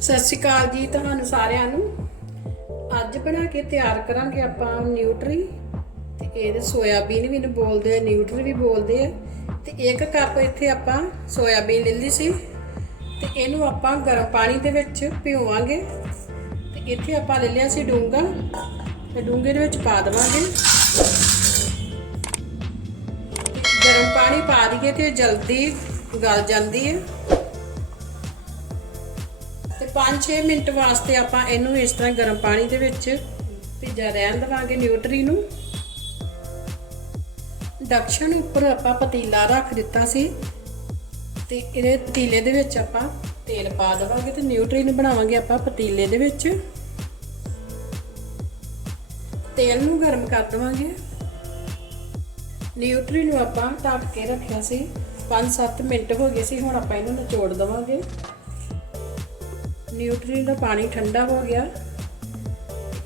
ਸਤਿ ਸ਼੍ਰੀ ਅਕਾਲ ਜੀ ਤੁਹਾਨੂੰ ਸਾਰਿਆਂ ਨੂੰ। ਅੱਜ ਬਣਾ ਕੇ ਤਿਆਰ ਕਰਾਂਗੇ ਆਪਾਂ ਨਿਊਟਰੀ, ਤੇ ਇਹਦੇ ਸੋਇਆਬੀਨ ਵੀ ਨੂੰ ਬੋਲਦੇ ਆ, ਨਿਊਟਰੀ ਵੀ ਬੋਲਦੇ ਆ। ਤੇ ਇੱਕ ਕੱਪ ਇੱਥੇ ਆਪਾਂ ਸੋਇਆਬੀਨ ਲੈ ਲਈ ਸੀ, ਤੇ ਇਹਨੂੰ ਆਪਾਂ ਗਰਮ ਪਾਣੀ ਦੇ ਵਿੱਚ ਭਿਓਵਾਂਗੇ ਤੇ ਇੱਥੇ ਆਪਾਂ ਲੈ ਲਿਆ ਸੀ ਡੂੰਗਾ ਤੇ ਡੂੰਗੇ ਦੇ ਵਿੱਚ ਪਾ ਦੇਵਾਂਗੇ। ਗਰਮ ਪਾਣੀ ਪਾ ਦਈਏ ਤੇ ਜਲਦੀ ਗਲ ਜਾਂਦੀ ਹੈ। 5-6 ਮਿੰਟ ਵਾਸਤੇ ਆਪਾਂ ਇਹਨੂੰ ਇਸ ਤਰ੍ਹਾਂ ਗਰਮ ਪਾਣੀ ਦੇ ਵਿੱਚ ਭਿੱਜਾ ਰਹਿਣ ਦੇਵਾਂਗੇ ਨਿਊਟਰੀ ਨੂੰ। ਡਕਸ਼ਨ ਉੱਪਰ ਆਪਾਂ ਪਤੀਲਾ ਰੱਖ ਦਿੱਤਾ ਸੀ ਤੇ ਇਹਦੇ ਪਤੀਲੇ ਦੇ ਵਿੱਚ ਆਪਾਂ ਤੇਲ ਪਾ ਦੇਵਾਂਗੇ ਤੇ ਨਿਊਟਰੀ ਨੂੰ ਬਣਾਵਾਂਗੇ ਆਪਾਂ ਪਤੀਲੇ ਦੇ ਵਿੱਚ। ਤੇਲ ਨੂੰ ਗਰਮ ਕਰ ਦੇਵਾਂਗੇ। ਨਿਊਟਰੀ ਨੂੰ ਆਪਾਂ ਢੱਕ ਕੇ ਰੱਖਿਆ ਸੀ। 5-7 ਮਿੰਟ ਹੋ ਗਏ ਸੀ, ਹੁਣ ਆਪਾਂ ਇਹਨੂੰ ਨਿਚੋੜ ਦੇਵਾਂਗੇ। ਨਿਊਟਰੀ ਦਾ ਪਾਣੀ ਠੰਡਾ ਹੋ ਗਿਆ।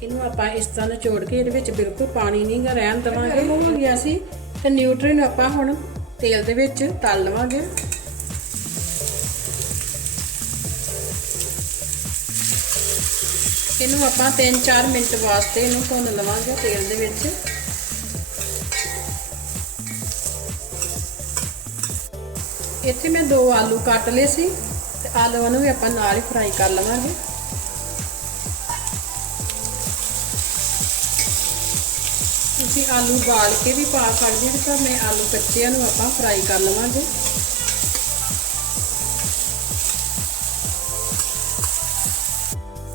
ਇਹਨੂੰ ਆਪਾਂ ਇਸ ਤਰ੍ਹਾਂ ਨਿਚੋੜ ਕੇ ਇਹਦੇ ਵਿੱਚ ਬਿਲਕੁਲ ਪਾਣੀ ਨਹੀਂ ਗਾ ਰਹਿਣ ਦੇਵਾਂਗੇ। ਹੋ ਗਿਆ ਸੀ। ਤੇ ਨਿਊਟਰੀ ਨੂੰ ਆਪਾਂ ਹੁਣ ਤੇਲ ਦੇ ਵਿੱਚ ਤਲ ਲਵਾਂਗੇ। ਇਹਨੂੰ ਆਪਾਂ 3-4 ਮਿੰਟ ਵਾਸਤੇ ਇਹਨੂੰ ਭੁੰਨ ਲਵਾਂਗੇ ਤੇਲ ਦੇ ਵਿੱਚ। ਇੱਥੇ ਮੈਂ ਦੋ ਆਲੂ ਕੱਟ ਲਏ ਸੀ। ਤੇ ਆਲੂਆਂ ਨੂੰ ਵੀ ਆਪਾਂ ਨਾਲ ਹੀ ਫਰਾਈ ਕਰ ਲਵਾਂਗੇ। ਤੁਸੀਂ ਆਲੂ ਬਾਲ ਕੇ ਵੀ ਪਾ ਸਕਦੇ ਹੋ, ਤਾਂ ਮੈਂ ਆਲੂ ਕੱਚਿਆਂ ਨੂੰ ਆਪਾਂ ਫਰਾਈ ਕਰ ਲਵਾਂਗੇ।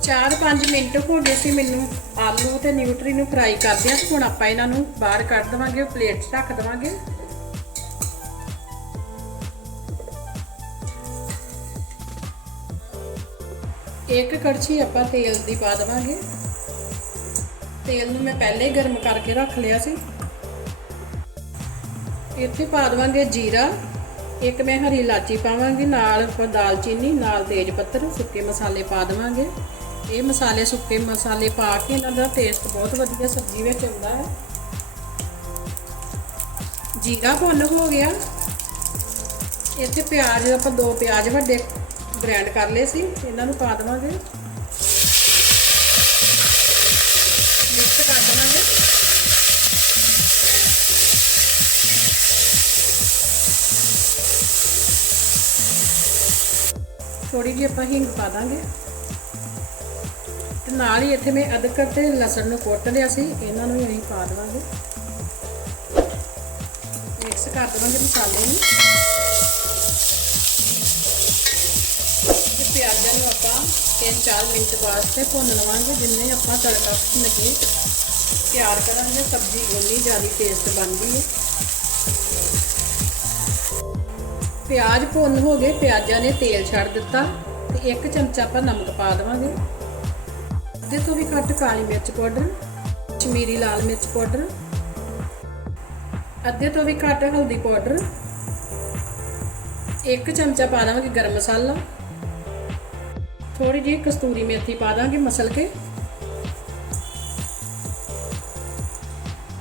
ਚਾਰ ਪੰਜ ਮਿੰਟ ਹੋ ਗਏ ਸੀ ਮੈਨੂੰ ਆਲੂ ਤੇ ਨਿਊਟਰੀ ਨੂੰ ਫਰਾਈ ਕਰਦਿਆਂ, ਹੁਣ ਆਪਾਂ ਇਹਨਾਂ ਨੂੰ ਬਾਹਰ ਕੱਢ ਦਵਾਂਗੇ ਪਲੇਟ 'ਚ ਰੱਖ ਦਵਾਂਗੇ। ਇੱਕ ਕੜਛੀ ਆਪਾਂ ਤੇਲ ਦੀ ਪਾ ਦੇਵਾਂਗੇ। ਤੇਲ ਨੂੰ ਮੈਂ ਪਹਿਲੇ ਗਰਮ ਕਰਕੇ ਰੱਖ ਲਿਆ ਸੀ। ਇੱਥੇ ਪਾ ਦੇਵਾਂਗੇ ਜੀਰਾ। ਇੱਕ ਮੈਂ ਹਰੀ ਇਲਾਚੀ ਪਾਵਾਂਗੀ, ਨਾਲ ਆਪਾਂ ਦਾਲਚੀਨੀ, ਨਾਲ ਤੇਜ ਪੱਤਰ, ਸੁੱਕੇ ਮਸਾਲੇ ਪਾ ਦੇਵਾਂਗੇ। ਇਹ ਮਸਾਲੇ, ਸੁੱਕੇ ਮਸਾਲੇ ਪਾ ਕੇ ਇਹਨਾਂ ਦਾ ਟੇਸਟ ਬਹੁਤ ਵਧੀਆ ਸਬਜ਼ੀ ਵਿੱਚ ਆਉਂਦਾ ਹੈ। ਜੀਰਾ ਭੁੰਨ ਹੋ ਗਿਆ। ਇੱਥੇ ਪਿਆਜ਼, ਆਪਾਂ ਦੋ ਪਿਆਜ਼ ਵੱਡੇ ਗ੍ਰੈਂਡ ਕਰ ਲਏ ਸੀ, ਇਹਨਾਂ ਨੂੰ ਪਾ ਦੇਵਾਂਗੇ। ਮਿਕਸ ਕਰ ਦੇਵਾਂਗੇ। ਥੋੜੀ ਜਿਹੀ ਆਪਾਂ ਹਿੰਗ ਪਾ ਦਾਂਗੇ। ਤੇ ਨਾਲ ਹੀ ਇੱਥੇ ਮੈਂ ਅਦਰਕ ਤੇ ਲਸਣ ਨੂੰ ਕੁੱਟ ਲਿਆ ਸੀ, ਇਹਨਾਂ ਨੂੰ ਵੀ ਅਸੀਂ ਪਾ ਦੇਵਾਂਗੇ। ਮਿਕਸ ਕਰ ਦੇਵਾਂਗੇ ਮਸਾਲੇ ਨੂੰ। ਪਿਆਜ਼ਾਂ ਨੂੰ ਆਪਾਂ 3-4 ਮਿੰਟ ਵਾਸਤੇ ਭੁੰਨ ਲਵਾਂਗੇ। ਜਿੰਨੇ ਆਪਾਂ ਤੜਕਾ ਭੁੰਨ ਤਿਆਰ ਕਰਾਂਗੇ, ਸਬਜ਼ੀ ਉਨੀ ਜ਼ਿਆਦਾ ਟੇਸਟ ਬਣਦੀ ਹੈ ਪਿਆਜ਼ ਭੁੰਨ ਹੋ ਗਏ, ਪਿਆਜ਼ਾਂ ਨੇ ਤੇਲ ਛੱਡ ਦਿੱਤਾ ਤੇ ਇੱਕ ਚਮਚਾ ਆਪਾਂ ਨਮਕ ਪਾ ਦੇਵਾਂਗੇ। ਅੱਧੇ ਤੋਂ ਵੀ ਘੱਟ ਕਾਲੀ ਮਿਰਚ ਪਾਊਡਰ ਕਸ਼ਮੀਰੀ ਲਾਲ ਮਿਰਚ ਪਾਊਡਰ, ਅੱਧੇ ਤੋਂ ਵੀ ਘੱਟ ਹਲਦੀ ਪਾਊਡਰ। ਇੱਕ ਚਮਚਾ ਪਾ ਦਾਂਗੇ ਗਰਮ ਮਸਾਲਾ। ਥੋੜੀ ਜਿਹੀ ਕਸਤੂਰੀ ਮੇਥੀ ਪਾ ਦਾਂਗੇ ਮਸਲ ਕੇ।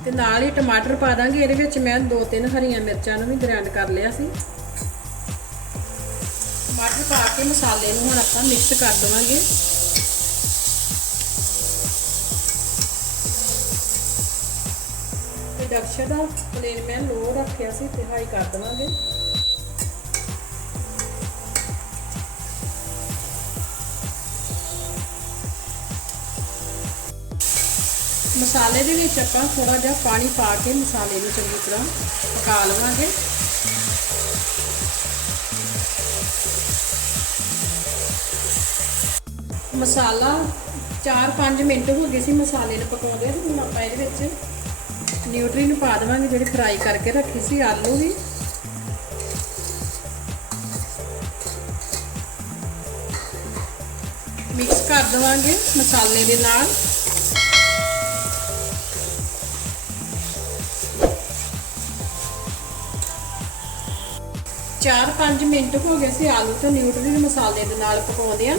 ਤੇ ਨਾਲ ਹੀ ਟਮਾਟਰ ਪਾ ਦਾਂਗੇ, ਇਹਦੇ ਵਿੱਚ ਮੈਂ ਦੋ ਤਿੰਨ ਹਰੀਆਂ ਮਿਰਚਾਂ ਨੂੰ ਵੀ ਗ੍ਰਾਈਂਡ ਕਰ ਲਿਆ ਸੀ। ਟਮਾਟਰ ਪਾ ਕੇ ਮਸਾਲੇ ਨੂੰ ਹੁਣ ਆਪਾਂ ਮਿਕਸ ਕਰ ਦਵਾਂਗੇ। ਤੇ ਡਕਸ਼ਾ ਦਾ ਪਲੇਨ ਮੈਂ ਲੋ ਰੱਖਿਆ ਸੀ ਤੇ ਹਾਈ ਕਰ ਦਵਾਂਗੇ। ਮਸਾਲੇ ਦੇ ਵਿੱਚ ਆਪਾਂ ਥੋੜਾ ਜਿਹਾ ਪਾਣੀ ਪਾ ਕੇ ਮਸਾਲੇ ਨੂੰ ਚੰਗੀ ਤਰ੍ਹਾਂ ਪਕਾ ਲਵਾਂਗੇ। ਮਸਾਲਾ 4-5 ਮਿੰਟ ਹੋ ਗਏ ਸੀ ਮਸਾਲੇ ਨੂੰ ਪਕਾਉਂਦੇ ਤੇ ਹੁਣ ਆਪਾਂ ਇਹਦੇ ਵਿੱਚ ਨਿਊਟਰੀ ਨੂੰ ਪਾ ਦੇਵਾਂਗੇ, ਜਿਹੜੀ ਫਰਾਈ ਕਰਕੇ ਰੱਖੀ ਸੀ ਆਲੂ ਵੀ ਮਿਕਸ ਕਰ ਦੇਵਾਂਗੇ ਮਸਾਲੇ ਦੇ ਨਾਲ। ਚਾਰ ਪੰਜ ਮਿੰਟ ਹੋ ਗਏ ਸੀ ਆਲੂ ਤੇ ਨਿਊਟਰੀ ਮਸਾਲੇ ਦੇ ਨਾਲ ਪਕਾਉਂਦੇ ਆ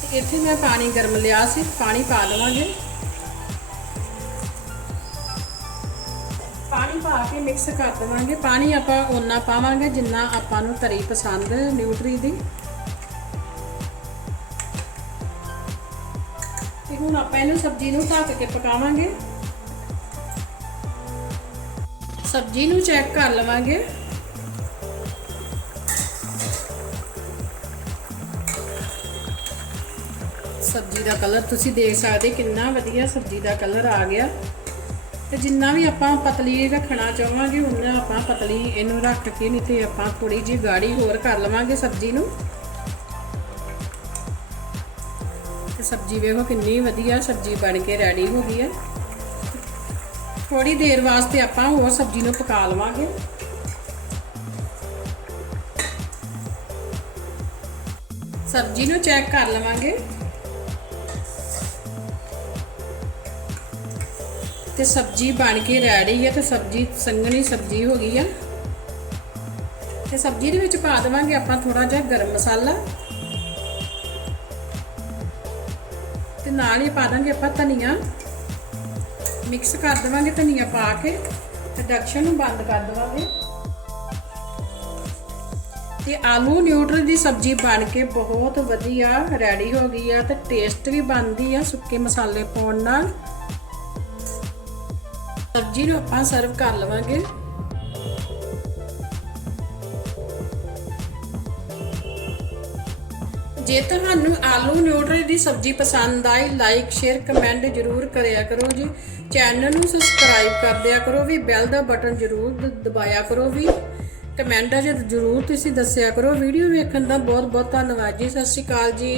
ਤੇ ਇੱਥੇ ਮੈਂ ਪਾਣੀ ਗਰਮ ਲਿਆ ਸੀ, ਪਾਣੀ ਪਾ ਦੇਵਾਂਗੇ। ਪਾਣੀ ਪਾ ਕੇ ਮਿਕਸ ਕਰ ਦੇਵਾਂਗੇ। ਪਾਣੀ ਆਪਾਂ ਓਨਾ ਪਾਵਾਂਗੇ ਜਿੰਨਾ ਆਪਾਂ ਨੂੰ ਤਰੀ ਪਸੰਦ ਨਿਊਟਰੀ ਦੀ। ਤੇ ਹੁਣ ਆਪਾਂ ਇਹਨੂੰ ਸਬਜ਼ੀ ਨੂੰ ਢੱਕ ਕੇ ਪਕਾਵਾਂਗੇ। ਸਬਜ਼ੀ ਨੂੰ ਚੈੱਕ ਕਰ ਲਵਾਂਗੇ। ਸਬਜ਼ੀ ਦਾ ਕਲਰ ਤੁਸੀਂ ਦੇਖ ਸਕਦੇ ਕਿੰਨਾ ਵਧੀਆ ਸਬਜ਼ੀ ਦਾ ਕਲਰ ਆ ਗਿਆ। ਤੇ ਜਿੰਨਾ ਵੀ ਆਪਾਂ ਪਤਲੀ ਰੱਖਣਾ ਚਾਹਾਂਗੇ ਉਹਨਾਂ ਆਪਾਂ ਪਤਲੀ ਇਹਨੂੰ ਰੱਖ ਕੇ, ਨਹੀਂ ਤੇ ਆਪਾਂ ਥੋੜੀ ਜਿਹੀ ਗਾੜੀ ਹੋਰ ਕਰ ਲਵਾਂਗੇ ਸਬਜ਼ੀ ਨੂੰ। ਤੇ ਸਬਜ਼ੀ ਵੇਖੋ ਕਿੰਨੀ ਵਧੀਆ ਸਬਜ਼ੀ ਬਣ ਕੇ ਰੈਡੀ ਹੋ ਗਈ ਹੈ। ਥੋੜੀ ਦੇਰ ਵਾਸਤੇ ਆਪਾਂ ਹੋਰ ਸਬਜ਼ੀ ਨੂੰ ਪਕਾ ਲਵਾਂਗੇ। ਸਬਜ਼ੀ ਨੂੰ ਚੈੱਕ ਕਰ ਲਵਾਂਗੇ। ਤੇ ਸਬਜ਼ੀ ਬਣ ਕੇ ਰੈਡੀ ਹੈ ਤੇ ਸਬਜ਼ੀ ਸੰਘਣੀ ਸਬਜ਼ੀ ਹੋ ਗਈ ਆ। ਤੇ ਸਬਜ਼ੀ ਦੇ ਵਿੱਚ ਪਾ ਦੇਵਾਂਗੇ ਆਪਾਂ ਥੋੜਾ ਜਿਹਾ ਗਰਮ ਮਸਾਲਾ। ਤੇ ਨਾਲ ਹੀ ਪਾ ਦਾਂਗੇ ਆਪਾਂ ਧਨੀਆ। ਮਿਕਸ ਕਰ ਦੇਵਾਂਗੇ ਧਨੀਆ ਪਾ ਕੇ ਤੇ ਡਕਸ਼ਨ ਨੂੰ ਬੰਦ ਕਰ ਦੇਵਾਂਗੇ। ਤੇ ਆਲੂ ਨਿਊਟਰਲ ਦੀ ਸਬਜ਼ੀ ਬਣ ਕੇ ਬਹੁਤ ਵਧੀਆ ਰੈਡੀ ਹੋ ਗਈ ਆ ਤੇ ਟੇਸਟ ਵੀ ਬਣਦੀ ਆ ਸੁੱਕੇ ਮਸਾਲੇ ਪਾਉਣ ਨਾਲ। ਸਬਜ਼ੀ ਨੂੰ ਆਪਾਂ ਸਰਵ ਕਰ ਲਵਾਂਗੇ। ਜੇ ਤੁਹਾਨੂੰ ਆਲੂ ਨਿਊਟਰਲ ਦੀ ਸਬਜ਼ੀ ਪਸੰਦ ਆਈ ਲਾਈਕ ਸ਼ੇਅਰ ਕਮੈਂਟ ਜਰੂਰ ਕਰਿਆ ਕਰੋ ਜੀ। ਚੈਨਲ ਨੂੰ ਸਬਸਕ੍ਰਾਈਬ ਕਰ ਦਿਆ ਕਰੋ ਵੀ ਬੈਲ ਦਾ ਬਟਨ ਜਰੂਰ ਦਬਾਇਆ ਕਰੋ ਵੀ। ਕਮੈਂਟਾਂ 'ਚ ਜਰੂਰ ਤੁਸੀਂ ਦੱਸਿਆ ਕਰੋ। ਵੀਡੀਓ ਵੇਖਣ ਦਾ ਬਹੁਤ ਬਹੁਤ ਧੰਨਵਾਦ ਜੀ। ਸਤਿ ਸ਼੍ਰੀ ਅਕਾਲ ਜੀ।